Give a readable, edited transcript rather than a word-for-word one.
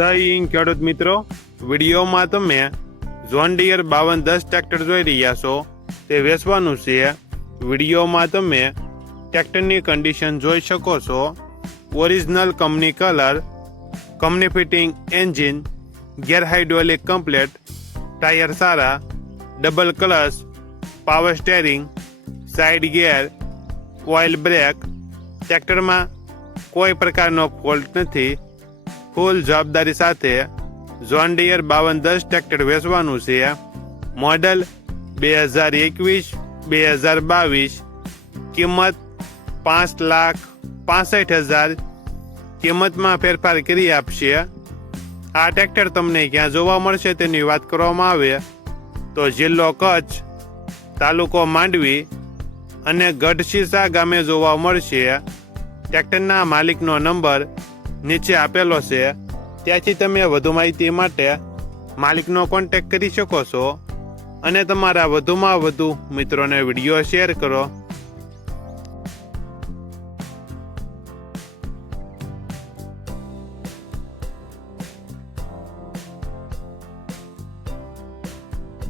જય હિન્દ ખેડૂત મિત્રો, વિડીયોમાં તમે જોન ડીયર 5210 ટ્રેક્ટર જોઈ રહ્યા છો તે વેચવાનું છે। વિડીયોમાં તમે ટ્રેક્ટરની કન્ડિશન જોઈ શકો છો। Original company colour, company fitting engine, gear hydraulic complete, tyre સારા, double clutch, power steering, side gear, oil brake. ટ્રેક્ટરમાં કોઈ પ્રકારનો ફોલ્ટ નથી। ફૂલ જવાબદારી સાથે જોન ડીયર 5210 ટ્રેક્ટર વેચવાનું છે। મોડલ 2021-2022, કિંમત 5,65,000, કિંમતમાં ફેરફાર કરી આપશે। આ ટ્રેક્ટર તમને ક્યાં જોવા મળશે તેની વાત કરવામાં આવે તો જિલ્લો કચ્છ, તાલુકો માંડવી અને ગઢશીસા ગામે જોવા મળશે। ટ્રેક્ટરના માલિકનો નંબર નીચે આપેલો છે, ત્યાંથી તમે વધુ માહિતી માટે માલિકનો કોન્ટેક્ટ કરી શકો છો અને તમારા વધુમાં વધુ મિત્રોને વિડીયો શેર કરો।